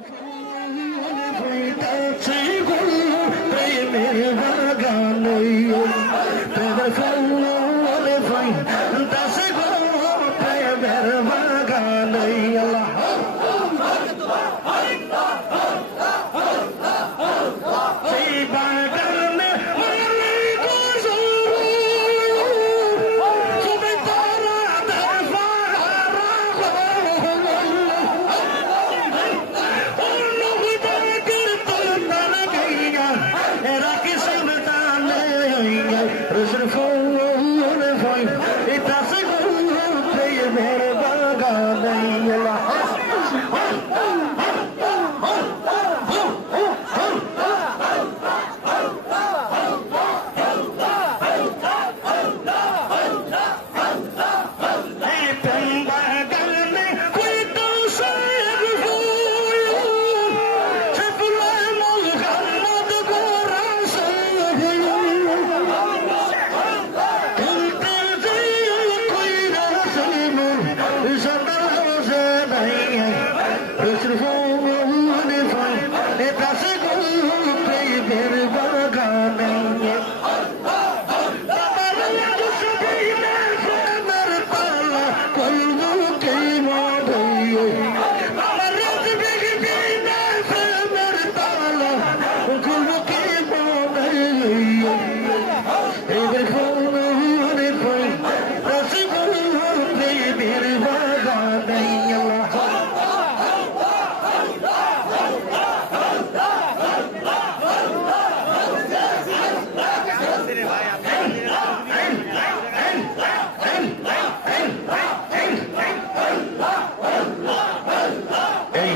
Thank you. beautiful.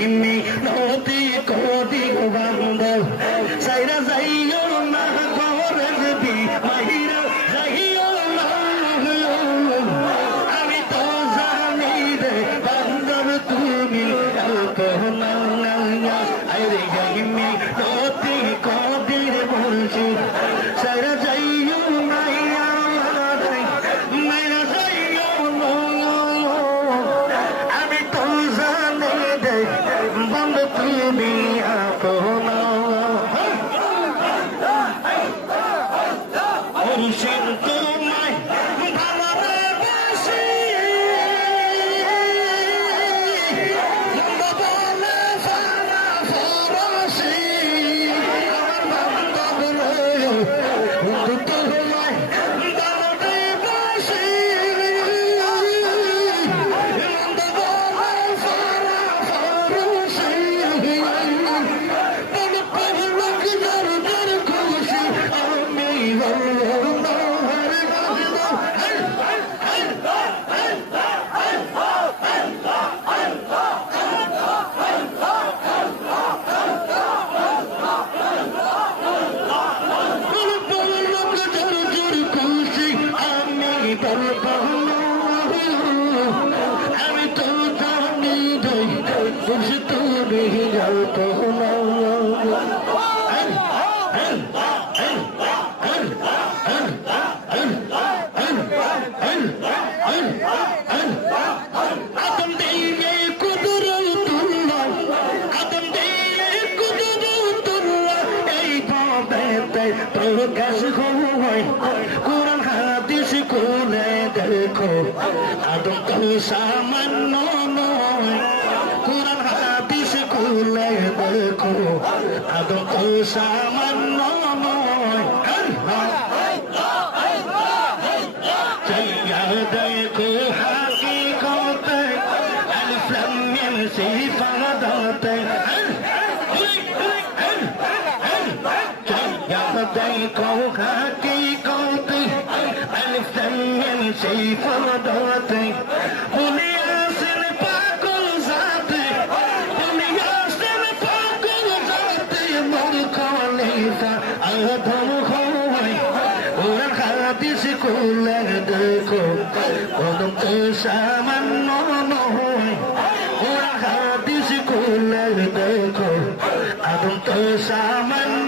నిన్నే నోటి కోటి আমি তো জানি খুশি তুমি গল্প আদম দিয়ে দেখো আদম তো সামান্য নয় কোরআন হাদিস খুলে দেখো আদম তো সামান্য নয় চাইয়া দেখো হাকিকতে আলিফ লাম মিম সিফাদাতে দেখো হাকিকতে আলিফ লাম মিম সিফাদাতে বুনিয়াসিন পাকুল জাতে। বুনিয়াসিন পাকুল জাতে মোর খলিফা আদম হয় ওরা তো সামান্য নয়। দেখো আদম তো সামান্য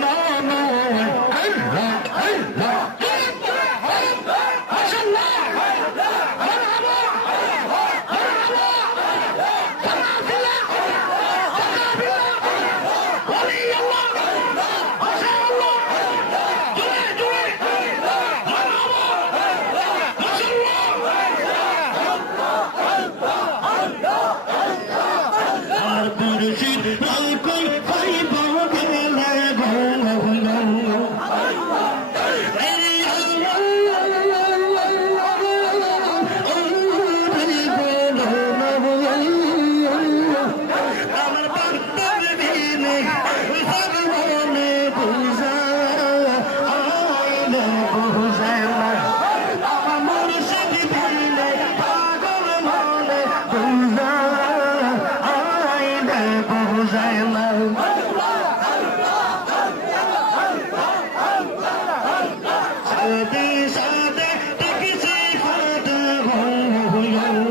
Hallelujah.